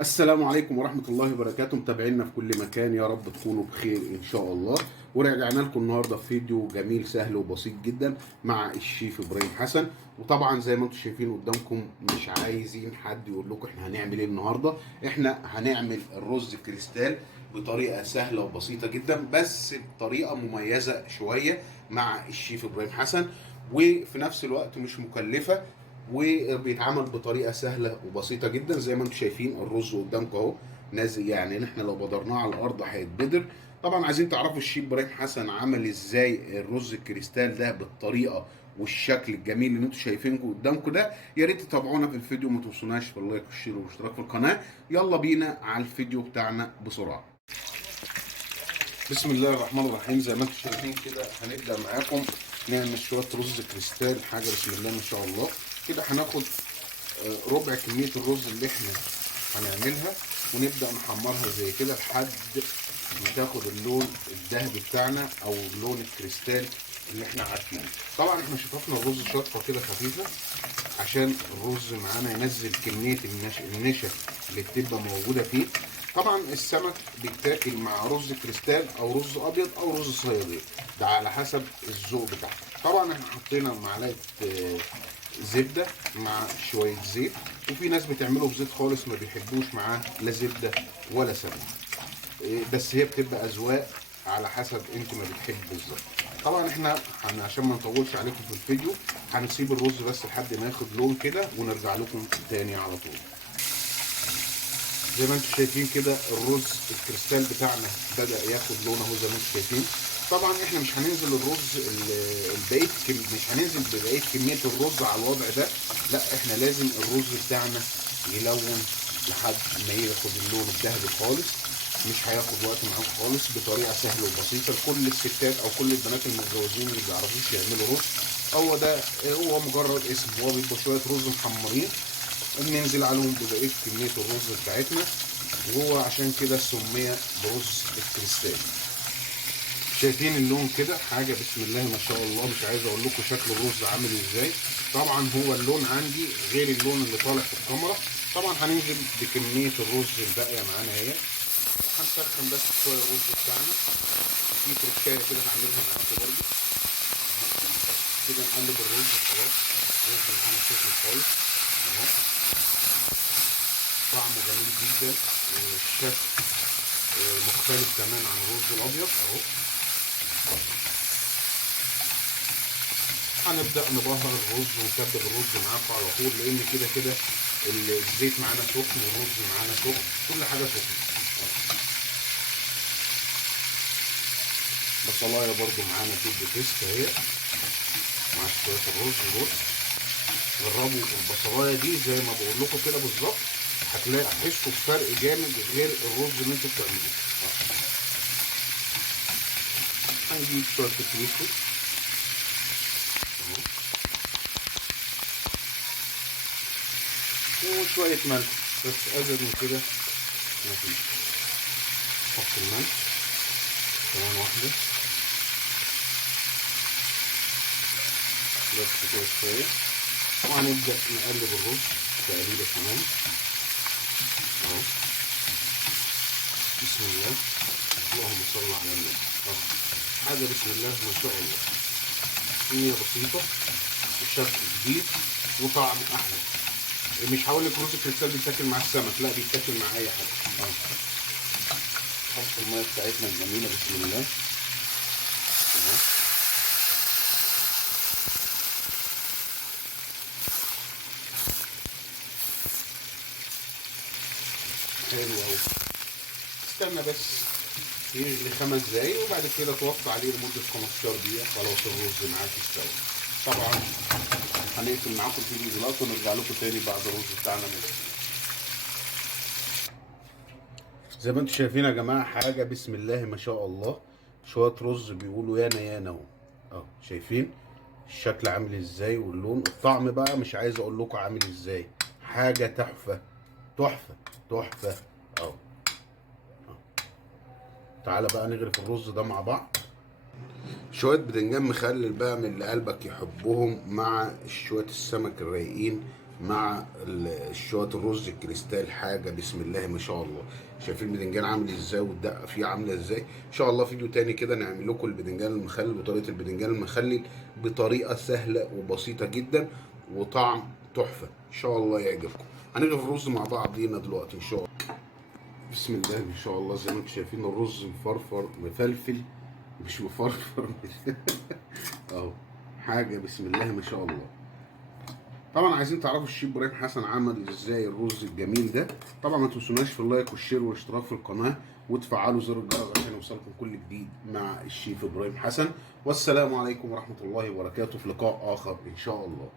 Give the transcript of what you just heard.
السلام عليكم ورحمة الله وبركاته، متابعينا في كل مكان، يا رب تكونوا بخير إن شاء الله. ورجعنا لكم النهاردة في فيديو جميل سهل وبسيط جدا مع الشيف إبراهيم حسن. وطبعا زي ما انتم شايفين قدامكم، مش عايزين حد يقول لكم احنا هنعمل ايه النهاردة. احنا هنعمل الرز كريستال بطريقة سهلة وبسيطة جدا، بس بطريقة مميزة شوية مع الشيف إبراهيم حسن، وفي نفس الوقت مش مكلفة، وبيتعمل بطريقه سهله وبسيطه جدا. زي ما انتم شايفين الرز قدامكم اهو نازل، يعني احنا لو بدرناه على الارض هيتبدر. طبعا عايزين تعرفوا الشيف ابراهيم حسن عمل ازاي الرز الكريستال ده بالطريقه والشكل الجميل اللي انتم شايفينه قدامكم ده. يا ريت تتابعونا في الفيديو، ما تنسوناش في اللايك والشير والاشتراك في القناه. يلا بينا على الفيديو بتاعنا بسرعه. بسم الله الرحمن الرحيم. زي ما انتم شايفين كده هنبدا معاكم نعمل شويه رز كريستال، حاجه بسم الله ما شاء الله. كده هناخد ربع كمية الرز اللي احنا هنعملها، ونبدأ نحمرها زي كده لحد ما تاخد اللون الذهبي بتاعنا او لون الكريستال اللي احنا عارفينه. طبعا احنا شطفنا الرز شطفة كده خفيفة عشان الرز معانا ينزل كمية النشا اللي بتبقى موجودة فيه. طبعا السمك بيتاكل مع رز كريستال او رز ابيض او رز صيادية، ده على حسب الذوق بتاعك. طبعا احنا حطينا معلقة زبده مع شويه زيت، وفي ناس بتعمله بزيت خالص ما بيحبوش معاه لا زبده ولا سمنه. بس هي بتبقى اذواق على حسب انت ما بتحب بالظبط. طبعا احنا عشان ما نطولش عليكم في الفيديو، هنسيب الرز بس لحد ما ياخد لون كده ونرجع لكم تاني على طول. زي ما انتم شايفين كده الرز الكريستال بتاعنا بدأ ياخد لون اهو زي ما انتم شايفين. طبعا احنا مش هننزل الرز البقيه، مش هننزل ببقيه كميه الرز على الوضع ده، لا احنا لازم الرز بتاعنا يلون لحد ما ياخد اللون الذهبي خالص. مش هياخد وقت معاك خالص، بطريقه سهله وبسيطه لكل الستات او كل البنات المتجوزين اللي ما بيعرفوش يعملوا رز. هو ده هو مجرد اسم، هو بيبقى شويه رز محمرين ننزل عليهم ببقيه كميه الرز بتاعتنا، وهو عشان كده سمي برز الكريستال. شايفين اللون كده حاجه بسم الله ما شاء الله. مش عايز اقول لكم شكل الرز عامل ازاي. طبعا هو اللون عندي غير اللون اللي طالع في الكاميرا. طبعا هننزل بكميه الرز الباقيه معانا اهي، وهنسخن بس شويه الرز بتاعنا. في تركايه كده هعملها معاكم برده. كده نقلب الرز خلاص، الرز معانا سخن خالص اهو، طعمه جميل جدا والشكل مختلف كمان عن الرز الابيض اهو. هنبدا نبهر الرز ونكبر الرز معاكم على طول، لان كده كده الزيت معانا سخن والرز معانا سخن، كل حاجه سخنه. بصلايه برده معانا تدي تيست اهي مع شويه الرز دول. جربوا البصلايه دي زي ما بقول لكم كده بالظبط، هتحسوا بفرق جامد غير الرز اللي انتوا بتعملوه. هنجيب شويه فلفل وشويه ملح، بس ازيد من كده مفيش. نحط الملح كمان واحده بس كده شويه، وهنبدا نقلب الرز تقليبه كمان اهو. بسم الله، اللهم صل على النبي اهو. حاجه بسم الله ما شاء الله، كميه بسيطه وشكل جديد وطعم احلى. مش هقول لك رز الكريستال بيتاكل مع السمك، لا بيتاكل مع اي حاجه اهو. نحط الميه بتاعتنا الجميله بسم الله اهو. حلو قوي. استنى بس يغلي 5 دقايق، وبعد كده توطي عليه لمده 15 دقيقه، خلاص الرز معاك استوى. طبعا هنقفل معاكم الفيديو دلوقتي ونرجع لكم تاني بعد الرز بتاعنا نزل. زي ما انتم شايفين يا جماعه حاجه بسم الله ما شاء الله، شويه رز بيقولوا يانا يانا اهو. اهو شايفين الشكل عامل ازاي واللون، الطعم بقى مش عايز اقول لكم عامل ازاي، حاجه تحفه تحفه تحفه اهو. تعالى بقى نغرف الرز ده مع بعض. شويه بدنجان مخلل بقى من اللي قلبك يحبهم، مع شويه السمك الرايقين مع شويه الرز الكريستال، حاجه بسم الله ما شاء الله. شايفين البدنجان عامل ازاي والدقه فيه عامله ازاي. ان شاء الله فيديو تاني كده نعمل لكم البدنجان المخلل وطريقه البدنجان المخلل بطريقه سهله وبسيطه جدا وطعم تحفه، ان شاء الله يعجبكم. هنغرف الرز مع بعضينا دلوقتي ان شاء الله. بسم الله ما شاء الله، زي ما انتم شايفين الرز مفرفر مفلفل، مش مفرفر اهو، حاجه بسم الله ما شاء الله. طبعا عايزين تعرفوا الشيف ابراهيم حسن عمل ازاي الرز الجميل ده. طبعا ما تنسوناش في اللايك والشير والاشتراك في القناه وتفعلوا زر الجرس عشان يوصلكم كل جديد مع الشيف ابراهيم حسن. والسلام عليكم ورحمه الله وبركاته، في لقاء اخر ان شاء الله.